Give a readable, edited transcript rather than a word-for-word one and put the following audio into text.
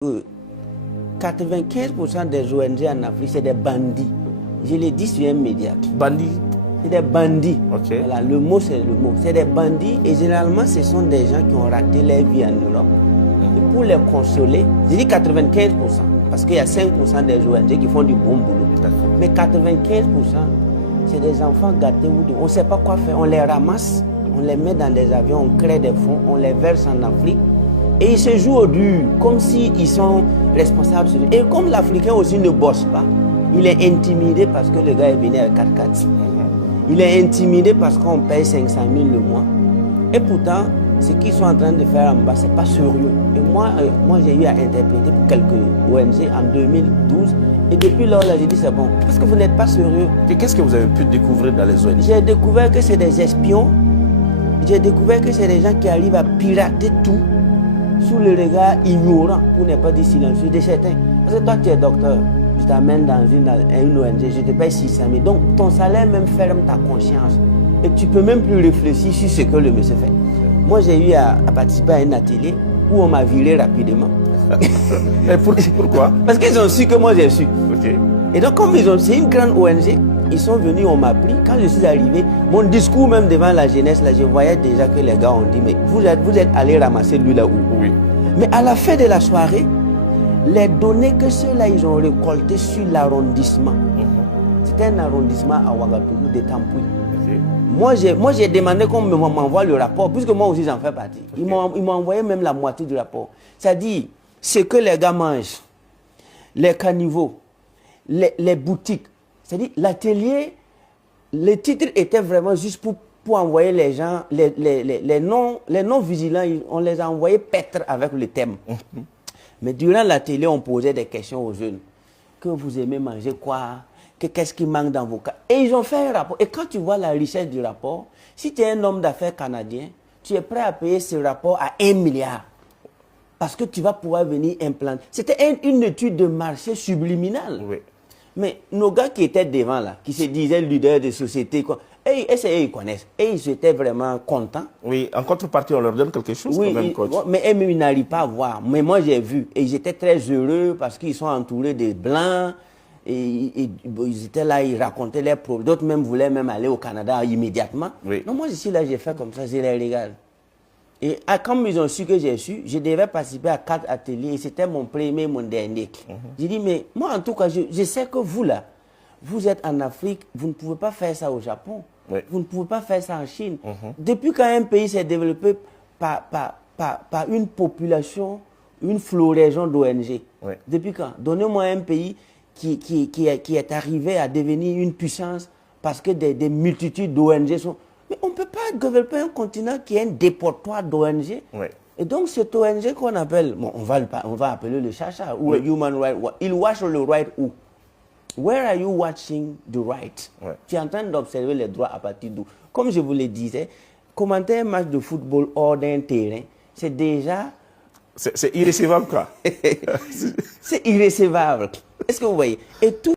95% des ONG en Afrique, c'est des bandits. Je l'ai dit sur un média. Bandits? C'est des bandits. Okay. Voilà, le mot, c'est le mot. C'est des bandits et généralement, ce sont des gens qui ont raté leur vie en Europe. Et pour les consoler, je dis 95%, parce qu'il y a 5% des ONG qui font du bon boulot. Mais 95%, c'est des enfants gâtés. On ne sait pas quoi faire. On les ramasse, on les met dans des avions, on crée des fonds, on les verse en Afrique. Et ils se jouent au dur, comme s'ils sont responsables. Et comme l'Africain aussi ne bosse pas, il est intimidé parce que le gars est venu avec 4x4. Il est intimidé parce qu'on paye 500 000 le mois. Et pourtant, ce qu'ils sont en train de faire en bas, ce n'est pas sérieux. Et moi j'ai eu à interpréter pour quelques ONG en 2012. Et depuis lors, là, j'ai dit c'est bon, parce que vous n'êtes pas sérieux. Et qu'est-ce que vous avez pu découvrir dans les ONG? J'ai découvert que c'est des espions. J'ai découvert que c'est des gens qui arrivent à pirater tout sous le regard ignorant, pour ne pas dire silencieux, de certains. Parce que toi, tu es docteur, je t'amène dans une ONG, je te paye 600 000. Donc, ton salaire même ferme ta conscience. Et tu ne peux même plus réfléchir sur ce que le monsieur fait. Moi, j'ai eu à participer à un atelier où on m'a viré rapidement. Et pourquoi? Parce qu'ils ont su que moi, j'ai su. Okay. Et donc, comme c'est une grande ONG, ils sont venus, on m'a pris. Quand je suis arrivé, mon discours même devant la jeunesse, là, je voyais déjà que les gars ont dit, mais vous êtes allés ramasser lui là où? Oui. Mais à la fin de la soirée, les données que ceux-là, ils ont récoltées sur l'arrondissement, c'était un arrondissement à Ouagadougou de Tampoui. Okay. Moi, j'ai demandé qu'on m'envoie le rapport, puisque moi aussi j'en fais partie. Okay. Ils m'ont envoyé même la moitié du rapport. C'est-à-dire, ce que les gars mangent, les caniveaux, les boutiques, c'est-à-dire l'atelier, le titre était vraiment juste pour envoyer les gens, les non-vigilants, on les a envoyés paître avec le thème. Mais durant l'atelier, on posait des questions aux jeunes. Que vous aimez manger quoi? Qu'est-ce qui manque dans vos cas? Et ils ont fait un rapport. Et quand tu vois la richesse du rapport, si tu es un homme d'affaires canadien, tu es prêt à payer ce rapport à 1 milliard. Parce que tu vas pouvoir venir implanter. C'était une étude de marché subliminale. Oui. Mais nos gars qui étaient devant là, qui se disaient leaders de société, ils connaissent. Et ils étaient vraiment contents. Oui, en contrepartie, on leur donne quelque chose quand même, coach. Mais ils n'arrivent pas à voir. Mais moi, j'ai vu. Et ils étaient très heureux parce qu'ils sont entourés de blancs. Et ils étaient là, ils racontaient leurs problèmes. D'autres même voulaient même aller au Canada immédiatement. Oui. Non, moi, je suis là, j'ai fait comme ça, je les regarde. Et comme ils ont su que j'ai su, je devais participer à 4 ateliers. Et c'était mon premier, mon dernier. J'ai dit, mais moi, en tout cas, je sais que vous, là, vous êtes en Afrique, vous ne pouvez pas faire ça au Japon. Oui. Vous ne pouvez pas faire ça en Chine. Depuis qu'un pays s'est développé par une population, une floraison d'ONG. Oui. Depuis quand? Donnez-moi un pays qui est arrivé à devenir une puissance parce que des multitudes d'ONG sont... Mais on ne peut pas développer un continent qui est un dépotoir d'ONG. Oui. Et donc, cette ONG qu'on appelle, bon, on va appeler le chacha ou le Human Rights, il watch le right où? Where are you watching the right? Oui. Tu es en train d'observer les droits à partir d'où? Comme je vous le disais, commenter un match de football hors d'un terrain, c'est déjà... C'est irrécevable, quoi. C'est irrécevable. Est-ce que vous voyez? Et tout